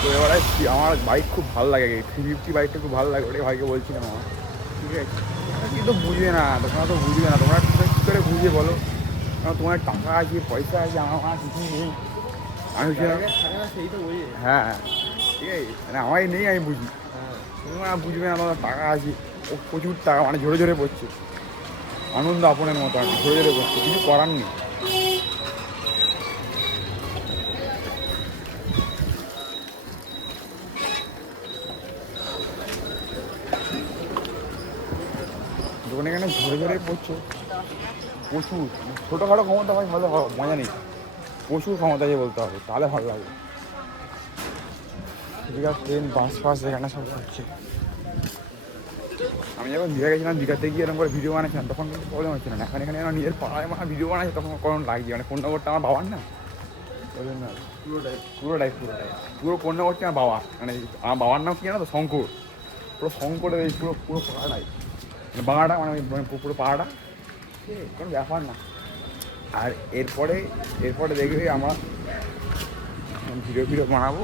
তো এবারে আমার বাইক খুব ভালো লাগে, 350 বাইকটা খুব ভালো লাগে, ওটাই ভাইকে বলছিলাম আমার। ঠিক আছে, কিন্তু বুঝবে না, তোমরা তো বুঝবে না, তোমরা কী করে বুঝবে বলো? কারণ তোমার টাকা আছে, পয়সা আছে, আমার কিছু নেই। আমি সেই তো বুঝে। হ্যাঁ হ্যাঁ, ঠিক আছে, মানে আমারই নেই, আমি বুঝি। তোমরা বুঝবে না, তোমার টাকা আছে, ও প্রচুর টাকা, মানে ঝরে ঝরে পড়ছে, আনন্দ আপনের মতো আর কি, ঝরে ঝরে পড়ছে, কিছু করার নেই। যখন এখানে ঝরে ঝরে পড়ছে প্রচুর, ছোটোখাটো ক্ষমতা হয় ভালো, মজা নেই, প্রচুর ক্ষমতা আছে বলতে হবে, তাহলে ভালো লাগে। দীঘার ট্রেন, বাস ফাস এখানে সব হচ্ছে। আমি যখন দীঘা গেছিলাম, দীঘাতে গিয়ে এরকম করে ভিডিও বানাচ্ছিলাম, তখন কিন্তু প্রবলেম হচ্ছিল না। এখন এখানে আমার নিজের পাড়ায় আমার ভিডিও বানাচ্ছি, তখন কোনো লাগছে, মানে ফোন নম্বরটা আমার বাবার না, ওই জন্য পুরোটাই পুরো ফোন নম্বরটি আমার বাবার, মানে আমার বাবার নাম কি জানো তো, শঙ্কর। পুরো শঙ্করের এই পুরো পুরো পাড়াটাই, মানে বাংলাটা, মানে পুরো পাড়াটা, ঠিক আছে, কোনো ব্যাপার না। আর এরপরে দেখবে আমরা ভিডিও বানাবো,